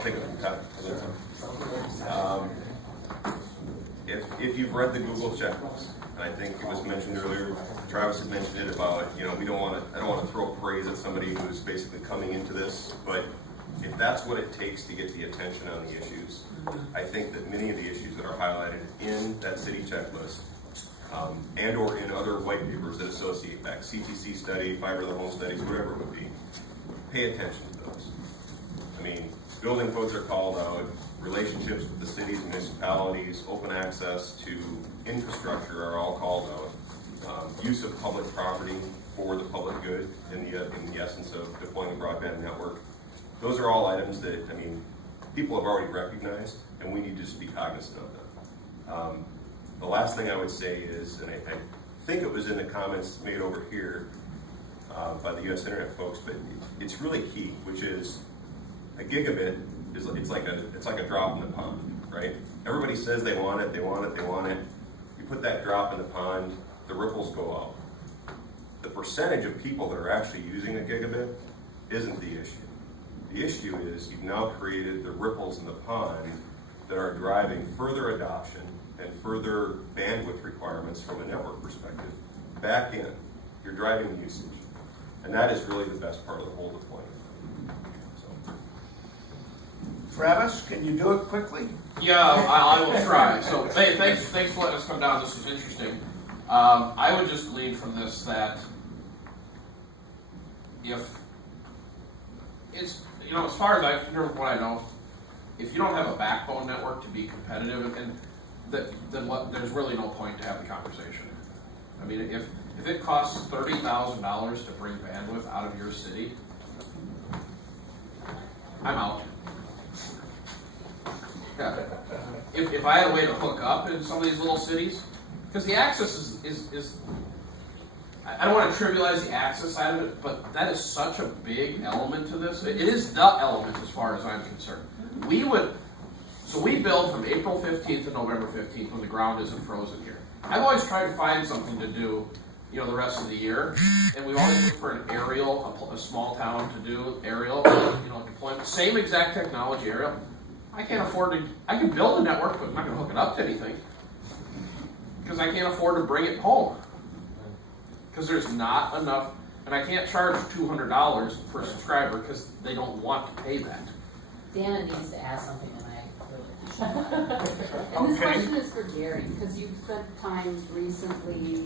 I'll take it from top. If you've read the Google checklist, and I think it was mentioned earlier, Travis had mentioned it about, I don't want to throw praise at somebody who's basically coming into this, but if that's what it takes to get the attention on the issues, I think that many of the issues that are highlighted in that city checklist, and or in other white papers that associate back, CTC study, fiber to the home studies, whatever it would be, pay attention to those. I mean, building codes are called out, relationships with the cities, municipalities, open access to infrastructure are all called out. Use of public property for the public good in the essence of deploying a broadband network. Those are all items that, people have already recognized, and we need to just be cognizant of them. The last thing I would say is, and I think it was in the comments made over here by the U.S. Internet folks, but it's really key, which is a gigabit is it's like a drop in the pond, right? Everybody says they want it, they want it, they want it. You put that drop in the pond, the ripples go out. The percentage of people that are actually using a gigabit isn't the issue. The issue is you've now created the ripples in the pond that are driving further adoption and further bandwidth requirements from a network perspective. Back in, you're driving usage. And that is really the best part of the whole deployment. Travis, can you do it quickly? Yeah, I will try. So, hey, thanks for letting us come down. This is interesting. I would just glean from this that if it's, as far as what I know, if you don't have a backbone network to be competitive, then there's really no point to have the conversation. I mean, if it costs $30,000 to bring bandwidth out of your city, I'm out. Yeah. If I had a way to hook up in some of these little cities, because the access is I don't want to trivialize the access side of it, but that is such a big element to this. It is the element as far as I'm concerned. We build from April 15th to November 15th when the ground isn't frozen here. I've always tried to find something to do, the rest of the year, and we've always looked for an aerial, a small town to do aerial, deployment. Same exact technology, aerial. I can't afford to. I can build a network, but I'm not going to hook it up to anything because I can't afford to bring it home because there's not enough, and I can't charge $200 per subscriber because they don't want to pay that. Dana needs to ask something, and and this question is for Gary, because you've spent time recently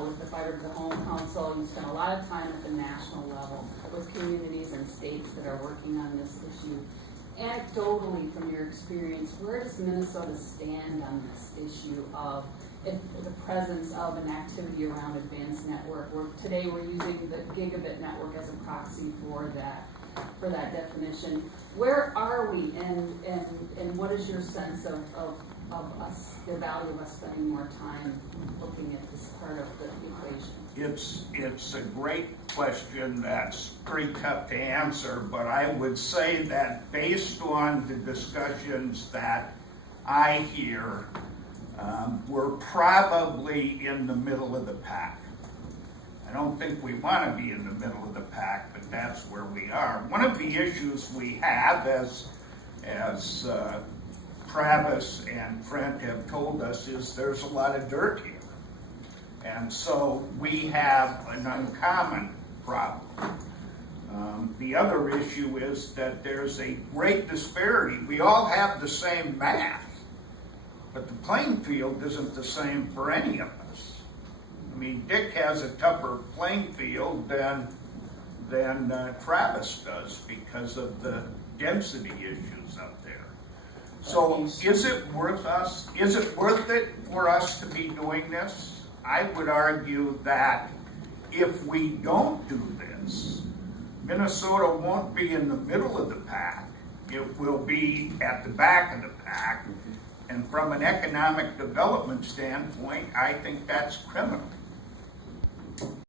with the Fiber to the Home Council. You spent a lot of time at the national level with communities and states that are working on this issue. Anecdotally, from your experience, where does Minnesota stand on this issue of the presence of an activity around advanced network? Today we're using the gigabit network as a proxy for that definition. Where are we, and what is your sense of us, the value of us spending more time looking at this part of the equation? It's a great question that's pretty tough to answer, but I would say that based on the discussions that I hear, we're probably in the middle of the pack. I don't think we want to be in the middle of the pack, but that's where we are. One of the issues we have, as Travis and Trent have told us, is there's a lot of dirt here. And so we have an uncommon problem. The other issue is that there's a great disparity. We all have the same math, but the playing field isn't the same for any of us. I mean, Dick has a tougher playing field than Travis does because of the density issues up there. So is it worth it for us to be doing this? I would argue that if we don't do this, Minnesota won't be in the middle of the pack. It will be at the back of the pack. And from an economic development standpoint, I think that's criminal.